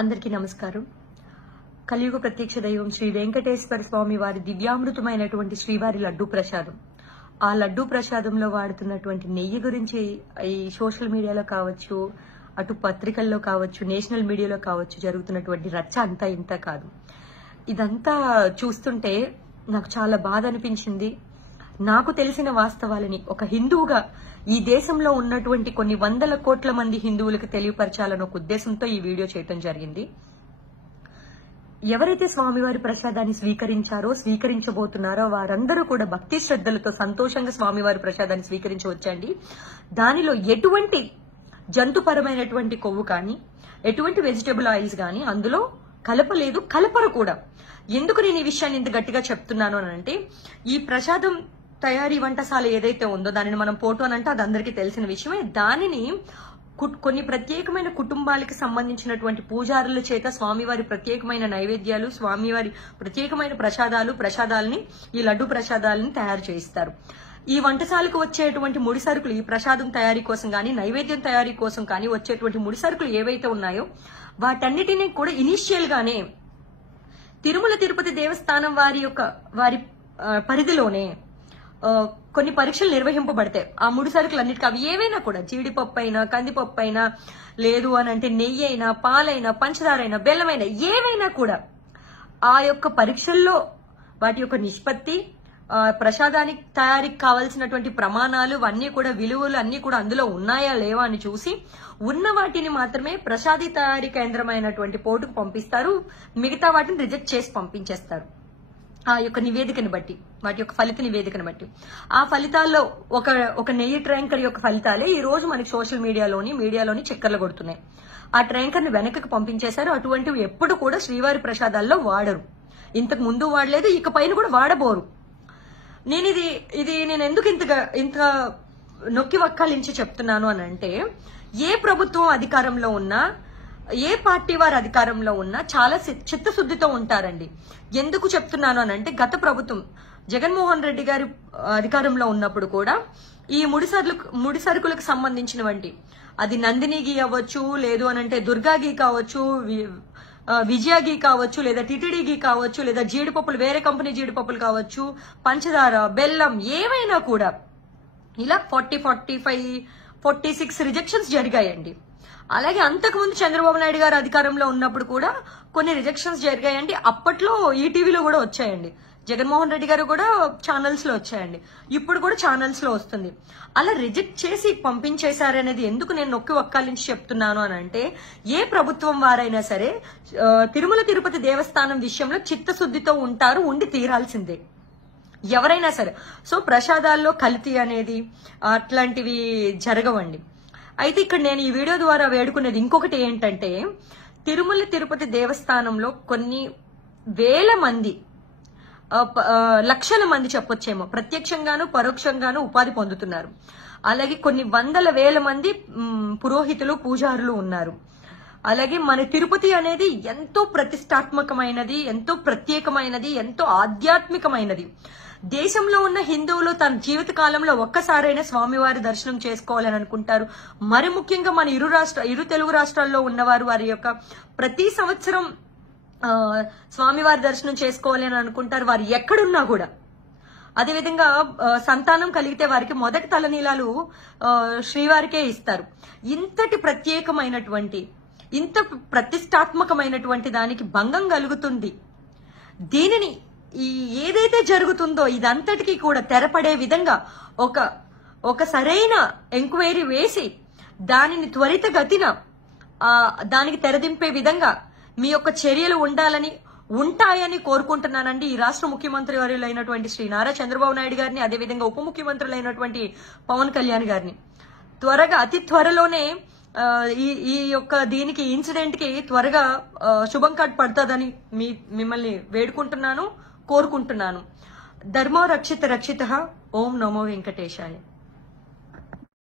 అందరికీ నమస్కారం. కలియుగ ప్రత్యక్ష దైవం శ్రీ వెంకటేశ్వర స్వామి వారి దివ్యామృతమైనటువంటి శ్రీవారి లడ్డూ ప్రసాదం. ఆ లడ్డూ ప్రసాదంలో వాడుతున్నటువంటి నెయ్యి గురించి ఈ సోషల్ మీడియాలో కావచ్చు, అటు పత్రికల్లో కావచ్చు, నేషనల్ మీడియాలో కావచ్చు జరుగుతున్నటువంటి రచ్చ అంతా ఇంత కాదు. ఇదంతా చూస్తుంటే నాకు చాలా బాధ అనిపించింది. నాకు తెలిసిన వాస్తవాలని ఒక హిందువుగా ఈ దేశంలో ఉన్నటువంటి కొన్ని వందల కోట్ల మంది హిందువులకు తెలియపరచాలన్న ఒక ఉద్దేశంతో ఈ వీడియో చేయటం జరిగింది. ఎవరైతే స్వామివారి ప్రసాదాన్ని స్వీకరించారో, స్వీకరించబోతున్నారో వారందరూ కూడా భక్తి శ్రద్ధలతో సంతోషంగా స్వామివారి ప్రసాదాన్ని స్వీకరించవచ్చండి. దానిలో ఎటువంటి జంతుపరమైనటువంటి కొవ్వు కానీ, ఎటువంటి వెజిటబుల్ ఆయిల్స్ కానీ అందులో కలపలేదు, కలపరు కూడా. ఎందుకు నేను ఈ విషయాన్ని ఇంత గట్టిగా చెప్తున్నాను అని అంటే, ఈ ప్రసాదం తయారీ వంటశాల ఏదైతే ఉందో దానిని మనం పోటు అని అంటే అది అందరికీ తెలిసిన విషయమే. దానిని కొన్ని ప్రత్యేకమైన కుటుంబాలకు సంబంధించినటువంటి పూజారుల చేత స్వామివారి ప్రత్యేకమైన నైవేద్యాలు, స్వామివారి ప్రత్యేకమైన ప్రసాదాలని ఈ లడ్డు ప్రసాదాలని తయారు చేయిస్తారు. ఈ వంటశాలకు వచ్చేటువంటి ముడి సరుకులు, ఈ ప్రసాదం తయారీ కోసం కానీ, నైవేద్యం తయారీ కోసం కానీ వచ్చేటువంటి ముడి సరుకులు ఏవైతే ఉన్నాయో వాటన్నిటినీ కూడా ఇనిషియల్ గానే తిరుమల తిరుపతి దేవస్థానం వారి పరిధిలోనే కొన్ని పరీక్షలు నిర్వహింపబడతాయి. ఆ ముడి సరుకులన్నిటికీ అవి ఏవైనా కూడా, జీడిపప్పు అయినా, కందిపప్పు అయినా, లేదు అని అంటే నెయ్యి అయినా, పాలైనా, పంచదారైనా, బెల్లమైనా, ఏవైనా కూడా ఆ యొక్క పరీక్షల్లో వాటి యొక్క నిష్పత్తి, ప్రసాదానికి తయారీకి కావాల్సినటువంటి ప్రమాణాలు అన్నీ కూడా, విలువలు అన్ని కూడా అందులో ఉన్నాయా లేవా అని చూసి ఉన్న వాటిని మాత్రమే ప్రసాదీ తయారీ కేంద్రమైనటువంటి పోటుకు పంపిస్తారు. మిగతా వాటిని రిజెక్ట్ చేసి పంపించేస్తారు. ఆ యొక్క నివేదికను బట్టి, వాటి యొక్క ఫలిత నివేదికను బట్టి. ఆ ఫలితాల్లో ఒక నెయ్యి ట్యాంకర్ యొక్క ఫలితాలే ఈ రోజు మనకి సోషల్ మీడియాలోని చక్కర్లు కొడుతున్నాయి. ఆ ట్యాంకర్ ని వెనక్కి పంపించేశారు. అటువంటివి ఎప్పుడు కూడా శ్రీవారి ప్రసాదాల్లో వాడరు. ఇంతకు ముందు వాడలేదు, ఇక పైన కూడా వాడబోరు. నేను ఎందుకు ఇంత నొక్కి వక్కాలించి చెప్తున్నాను అని అంటే, ఏ ప్రభుత్వం అధికారంలో ఉన్నా, ఏ పార్టీ వారు అధికారంలో ఉన్నా చాలా చిత్తశుద్ధితో ఉంటారండి. ఎందుకు చెప్తున్నాను అని అంటే, గత ప్రభుత్వం జగన్మోహన్ రెడ్డి గారి అధికారంలో ఉన్నప్పుడు కూడా ఈ ముడి సరుకులకు సంబంధించినవంటి, అది నందిని గీ అవ్వచ్చు, లేదు అని అంటే దుర్గా గీ కావచ్చు, విజయ గీ కావచ్చు, లేదా టిటిడి గీ కావచ్చు, లేదా జీడిపప్పులు, వేరే కంపెనీ జీడిపప్పులు కావచ్చు, పంచదార, బెల్లం, ఏవైనా కూడా ఇలా 46 రిజెక్షన్స్ జరిగాయండి. అలాగే అంతకుముందు చంద్రబాబు నాయుడు గారు అధికారంలో ఉన్నప్పుడు కూడా కొన్ని రిజెక్షన్స్ జరిగాయండి. అప్పట్లో ఈటీవీలో కూడా వచ్చాయండి. జగన్మోహన్ రెడ్డి గారు కూడా ఛానల్స్ లో వచ్చాయండి. ఇప్పుడు కూడా ఛానల్స్ లో వస్తుంది. అలా రిజెక్ట్ చేసి పంపించేశారనేది ఎందుకు నేను నొక్కి వక్కాలించి చెప్తున్నాను అని అంటే, ఏ ప్రభుత్వం వారైనా సరే తిరుమల తిరుపతి దేవస్థానం విషయంలో చిత్తశుద్ధితో ఉంటారు, ఉండి తీరాల్సిందే ఎవరైనా సరే. సో ప్రసాదాల్లో కల్తీ అనేది అట్లాంటివి జరగవండి. అయితే ఇక్కడ నేను ఈ వీడియో ద్వారా వేడుకునేది ఇంకొకటి ఏంటంటే, తిరుమల తిరుపతి దేవస్థానంలో కొన్ని వేల మంది, లక్షల మంది చెప్పొచ్చేమో, ప్రత్యక్షంగాను పరోక్షంగాను ఉపాధి పొందుతున్నారు. అలాగే కొన్ని వందల వేల మంది పురోహితులు, పూజారులు ఉన్నారు. అలాగే మన తిరుపతి అనేది ఎంతో ప్రతిష్టాత్మకమైనది, ఎంతో ప్రత్యేకమైనది, ఎంతో ఆధ్యాత్మికమైనది. దేశంలో ఉన్న హిందువులు తన జీవిత కాలంలో ఒక్కసారైనా స్వామివారి దర్శనం చేసుకోవాలని అనుకుంటారు. మరి ముఖ్యంగా మన ఇరు తెలుగు రాష్ట్రాల్లో ఉన్నవారు వారి యొక్క ప్రతి సంవత్సరం స్వామివారి దర్శనం చేసుకోవాలి అని అనుకుంటారు, వారు ఎక్కడున్నా కూడా. అదేవిధంగా సంతానం కలిగితే వారికి మొదటి తలనీలాలు శ్రీవారికే ఇస్తారు. ఇంతటి ప్రత్యేకమైనటువంటి, ఇంత ప్రతిష్టాత్మకమైనటువంటి దానికి భంగం కలుగుతుంది. దీనిని ఏదైతే జరుగుతుందో ఇదంతటికీ కూడా తెరపడే విధంగా ఒక సరైన ఎంక్వైరీ వేసి దానిని త్వరితగతిన దానికి తెరదింపే విధంగా మీ యొక్క చర్యలు ఉంటాయని కోరుకుంటున్నానండి. ఈ రాష్ట్ర ముఖ్యమంత్రి వర్యులైనటువంటి శ్రీ నారా చంద్రబాబు నాయుడు గారిని, అదేవిధంగా ఉప ముఖ్యమంత్రులైనటువంటి పవన్ కళ్యాణ్ గారిని త్వరగా, అతి త్వరలోనే ఈ యొక్క దీనికి ఇన్సిడెంట్ కి త్వరగా శుభం కార్డ్ పడుతుందని మిమ్మల్ని వేడుకుంటున్నాను, కోరుకుంటున్నాను. ధర్మో రక్షిత రక్షిత. ఓం నమో వెంకటేశాయ.